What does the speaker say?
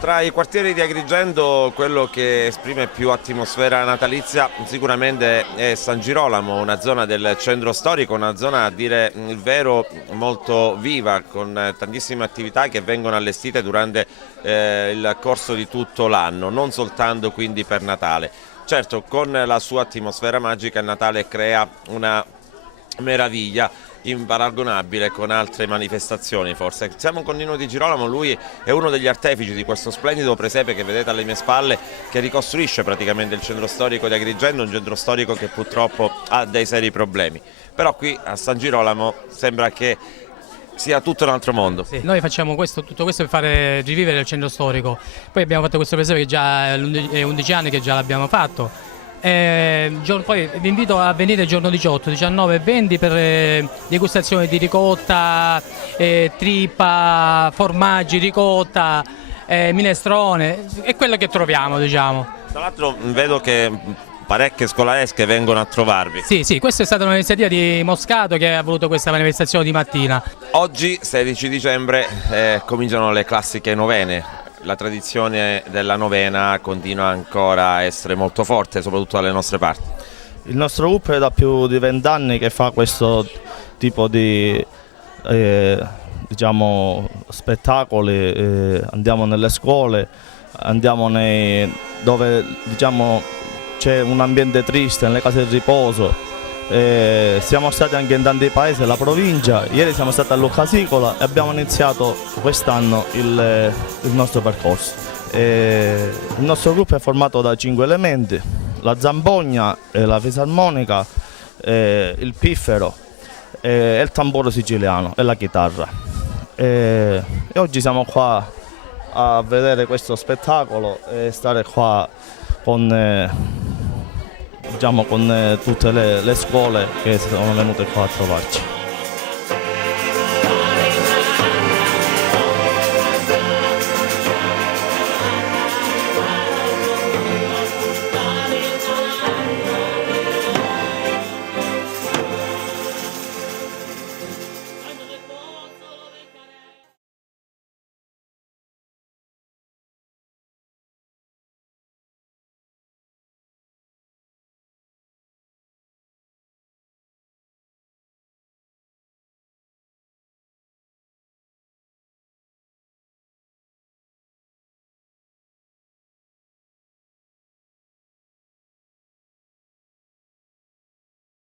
Tra i quartieri di Agrigento quello che esprime più atmosfera natalizia sicuramente è San Girolamo, una zona del centro storico, una zona a dire il vero molto viva, con tantissime attività che vengono allestite durante il corso di tutto l'anno, non soltanto quindi per Natale. Certo, con la sua atmosfera magica il Natale crea una meraviglia imparagonabile con altre manifestazioni forse. Siamo con Nino Di Girolamo, lui è uno degli artefici di questo splendido presepe che vedete alle mie spalle, che ricostruisce praticamente il centro storico di Agrigento, un centro storico che purtroppo ha dei seri problemi. Però qui a San Girolamo sembra che sia tutto un altro mondo. Sì, noi facciamo tutto questo per fare rivivere il centro storico. Poi abbiamo fatto questo presepe che già è 11 anni che già l'abbiamo fatto. Poi vi invito a venire il giorno 18, 19 e 20 per degustazione di ricotta, trippa, formaggi, ricotta, minestrone, è quello che troviamo, diciamo. Tra l'altro vedo che parecchie scolaresche vengono a trovarvi. Sì, questa è stata un'iniziativa di Moscato che ha voluto questa manifestazione di mattina. Oggi, 16 dicembre, cominciano le classiche novene. La tradizione della novena continua ancora a essere molto forte, soprattutto dalle nostre parti. Il nostro gruppo è da più di 20 anni che fa questo tipo di diciamo, spettacoli, andiamo nelle scuole, andiamo dove diciamo, c'è un ambiente triste, nelle case di riposo. Siamo stati anche in tanti paesi della provincia, ieri siamo stati a Luccasicola e abbiamo iniziato quest'anno il nostro percorso. Il nostro gruppo è formato da 5 elementi: la zampogna, la fisarmonica, il piffero, il tamburo siciliano e la chitarra. E oggi siamo qua a vedere questo spettacolo e stare qua con tutte le scuole che sono venute qua a trovarci.